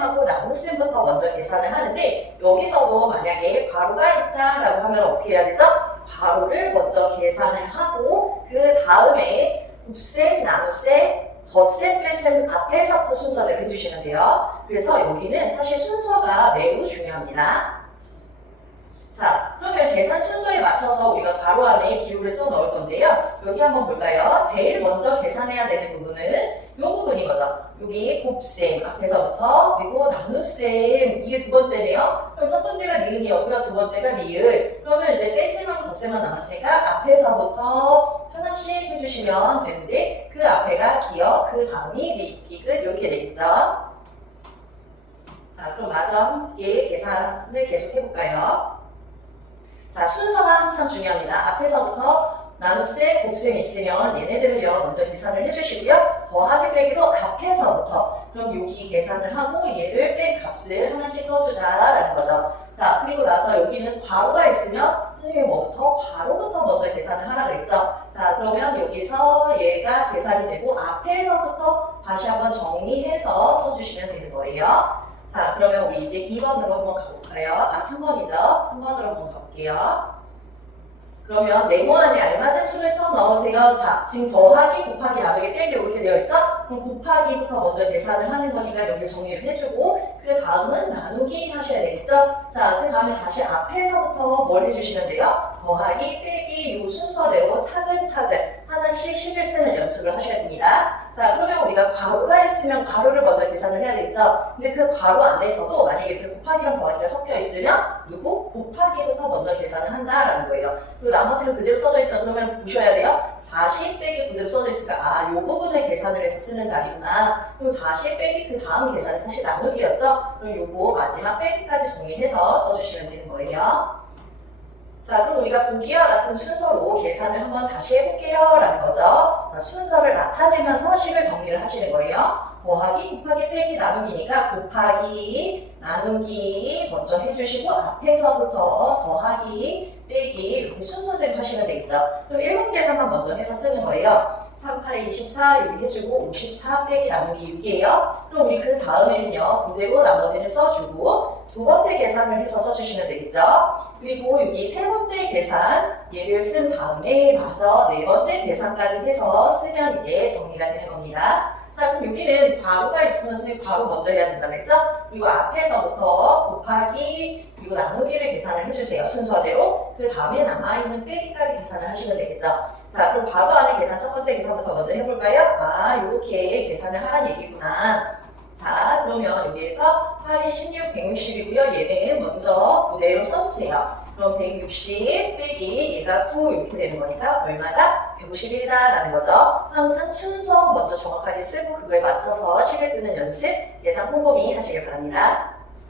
곱셈하고 나눗셈부터 먼저 계산을 하는데 여기서도 만약에 괄호가 있다라고 하면 어떻게 해야 되죠? 괄호를 먼저 계산을 하고 그 다음에 곱셈, 나눗셈, 덧셈, 뺄셈 앞에서부터 순서를 해주시면 돼요. 그래서 여기는 사실 순서가 매우 중요합니다. 자, 그러면 계산 순서에 맞춰서 우리가 괄호 안에 기호를 써 넣을 건데요. 여기 한번 볼까요? 제일 먼저 계산해야 되는 부분은 이 부분인 거죠. 여기 곱셈 앞에서부터 그리고 나눗셈 이게 두 번째네요. 그럼 첫 번째가 니은이었고요. 두 번째가 니을. 그러면 이제 뺄셈하고 덧셈만 남았으니까 앞에서부터 하나씩 해주시면 되는데 그 앞에가 기역, 그 다음이 리, 디귿 이렇게 되겠죠. 자, 그럼 마저 함께 계산을 계속 해볼까요? 자, 순서가 항상 중요합니다. 앞에서부터 나눗셈, 곱셈 있으면 얘네들을요 먼저 계산을 해주시고요. 더하기 빼기도 앞에서부터 그럼 여기 계산을 하고 얘를 뺀 값을 하나씩 써주자라는 거죠. 자, 그리고 나서 여기는 괄호가 있으면 선생님이 뭐부터? 괄호부터 먼저 계산을 하라 그랬죠. 자, 그러면 여기서 얘가 계산이 되고 앞에서부터 다시 한번 정리해서 써주시면 되는 거예요. 자, 그러면 우리 이제 2번으로 한번 가볼까요? 아, 3번이죠? 3번으로 한번 가볼게요. 그러면 네모 안에 알맞은 수를 써 넣으세요. 자, 지금 더하기, 곱하기, 나누기, 빼기 이렇게 되어 있죠? 그럼 곱하기부터 먼저 계산을 하는 거니까 여기 정리를 해주고 그 다음은 나누기 하셔야 되겠죠? 자, 그 다음에 다시 앞에서부터 뭘 해주시면 돼요? 더하기, 빼기 이 순서대로 차근차근 하나씩 식을 쓰는 연습을 하셔야 됩니다. 자, 그러면 우리가 괄호가 있으면 괄호를 먼저 계산을 해야 되겠죠? 근데 그 괄호 안에서도 만약에 이렇게 곱하기랑 더하기가 섞여 있으면 누구? 곱하기부터 먼저 계산을 한다라는 거예요. 그리고 나머지는 그대로 써져 있죠? 그러면 보셔야 돼요. 40 빼기 그대로 써져 있으니까 아, 요 부분을 계산을 해서 쓰는 자리구나. 그리고 40 빼기 그 다음 계산이 사실 나누기였죠? 그럼 요거 마지막 빼기까지 정리해서 써주시면 되는 거예요. 자, 그럼 우리가 보기와 같은 순서로 계산을 한번 다시 해볼게요 라는 거죠. 자, 순서를 나타내면서 식을 정리를 하시는 거예요. 더하기, 곱하기, 빼기, 나누기니까 곱하기, 나누기 먼저 해주시고 앞에서부터 더하기, 빼기 이렇게 순서대로 하시면 되겠죠. 그럼 1번 계산만 먼저 해서 쓰는 거예요. 3, 8에 24 여기 해주고 54 빼기 나누기 6이에요. 그럼 우리 그 다음에는요. 그대로 나머지는 써주고 두 번째 계산을 해서 써주시면 되겠죠. 그리고 여기 세 번째 계산 얘를 쓴 다음에 마저 네 번째 계산까지 해서 쓰면 이제 정리가 되는 겁니다. 자, 그럼 여기는 괄호가 있으면 선생님 괄호 먼저 해야 된다고 했죠? 그리고 앞에서부터 곱하기 그리고 나누기를 계산을 해주세요. 순서대로. 그 다음에 남아있는 빼기까지 계산을 하시면 되겠죠? 자, 그럼 괄호 안에 계산 첫 번째 계산부터 먼저 해볼까요? 아, 이렇게 계산을 하라는 얘기구나. 자, 그러면 여기에서 8이 16, 160이고요. 얘는 먼저 그대로 써주세요. 그럼 160 빼기 얘가 9 이렇게 되는 거니까 얼마다? 151이다라는 거죠. 항상 순서 먼저 정확하게 쓰고 그거에 맞춰서 식을 쓰는 연습 예상 꼼꼼히 하시길 바랍니다.